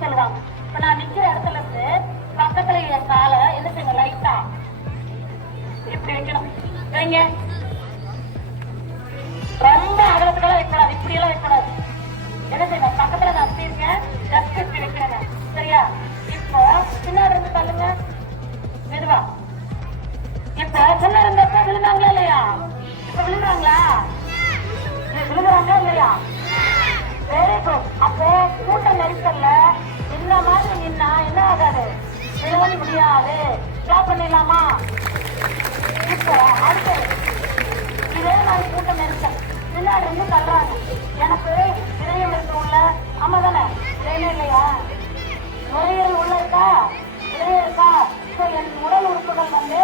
சொல்லுவாங்க. இப்ப நான் நிக்கிற இடத்துல இருந்து பக்கத்துல என் காலை என்ன செய்யணும், லைட்டா இப்படி வைக்கணும். வைங்க. ரொம்ப அகலத்துக்கெல்லாம் வைக்கூடாது, இப்படி எல்லாம் வைக்கூடாது. என்ன செய்யணும், பக்கத்துல நான் அப்படி இருக்கேன், ஜஸ்ட் இப்படி வைக்கிறேன். சரியா? இப்போ பின்னாடி இருந்து தள்ளுங்க, மெதுவா. இப்போ முன்ன இருந்தப்ப விழுந்தாங்களா இல்லையா? இப்ப விழுந்தாங்களா? விழுகிறாங்களா இல்லையா? Very good. அப்போ கூட்ட நெரிசல்ல இந்த மாதிரி நின்னா என்ன ஆகாது, விழ முடியாது. ஸ்டாப் பண்ணிடலாமா? இப்போ அடுத்தது இதே மாதிரி கூட்ட நெரிசல் பின்னாடி இருந்து தள்ளுறாங்க. எனக்கு இதயம் இருக்க உள்ள ஆமா தானே, இதயம் இல்லையா? நுரையீரல் உள்ள இருக்கா, இதயம் இருக்கா? இப்போ என் உடல் உறுப்புகள் வந்து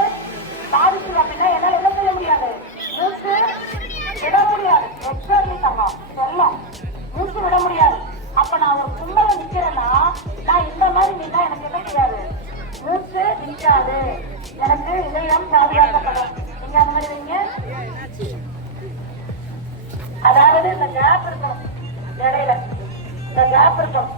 பாதிச்சு அப்படின்னா என்னால என்ன செய்ய முடியாது, மூச்சு விட முடியாது. எக்ஸாக்ட்லி தங்கம், இதெல்லாம் மூச்சு விட முடியாது. அப்ப நான் ஒரு கும்பல நிக்கிறேன்னா நான் இந்த மாதிரி நின்னா எனக்கு என்ன செய்யாது, மூச்சு நிற்காது, எனக்கு இதயம் பாதுகாக்கப்படும். நீங்க அந்த மாதிரி வைங்க. அதாவது இந்த கேப் இருக்கணும், இடையில இந்த கேப் இருக்கணும்.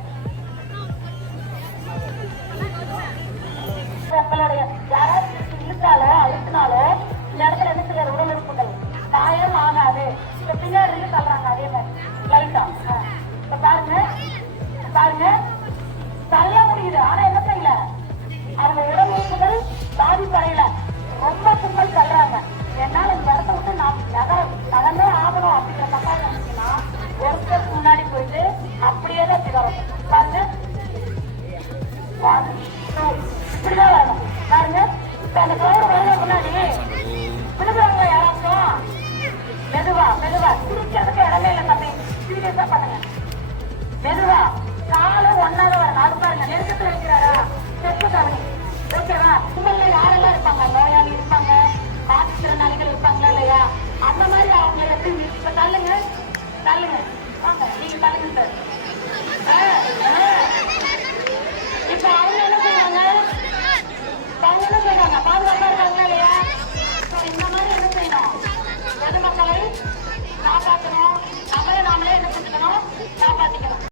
உங்களுடைய யாராவது இழுத்தாலோ அழுத்தினாலோ இந்த இடத்துல என்ன செய்யாது, உடல் உறுப்புகள் காயம் ஆகாது. இப்ப பின்னாடி இருந்து தள்ளுறாங்க, அதே மாதிரி லைட்டா. இப்ப பாருங்க பாருங்க, தள்ள முடியுது, ஆனா என்ன செய்யல, அவங்க உடல் உறுப்புகள் பாதிப்படையில. ரொம்ப கும்பல் தள்ளுறாங்க, என்னால இந்த இடத்த விட்டு நான் நகர்ந்தே ஆகணும் அப்படிங்கிற பக்கம் நினைச்சுன்னா ஒரு ஸ்டெப் முன்னாடி போயிட்டு அப்படியே தான் சிகரம். பாருங்க, இப்படிதான் வரணும். பாருங்க, இப்ப அந்த கிரௌட் வருவ முன்னாடி விழுதுவாங்க யாராச்சும், மெதுவா மெதுவா, சிரிக்கிறதுக்கு இடமே இல்லை தம்பி, சீரியஸா பண்ணுங்க. மெதுவா காலும் ஒன்னாத வரணும். அது பாருங்க, நெருக்கத்துல வைக்கிறாரா, செப்பு கவனி. ஓகேவா? கும்பல்ல யாரெல்லாம் இருப்பாங்க, நோயாளி இருப்பாங்க, மாற்றுத்திறனாளிகள் இருப்பாங்களா இல்லையா? அந்த மாதிரி அவங்க எப்படி இப்ப தள்ளுங்க தள்ளுங்க, வாங்க நீங்க தள்ளுங்க சார்.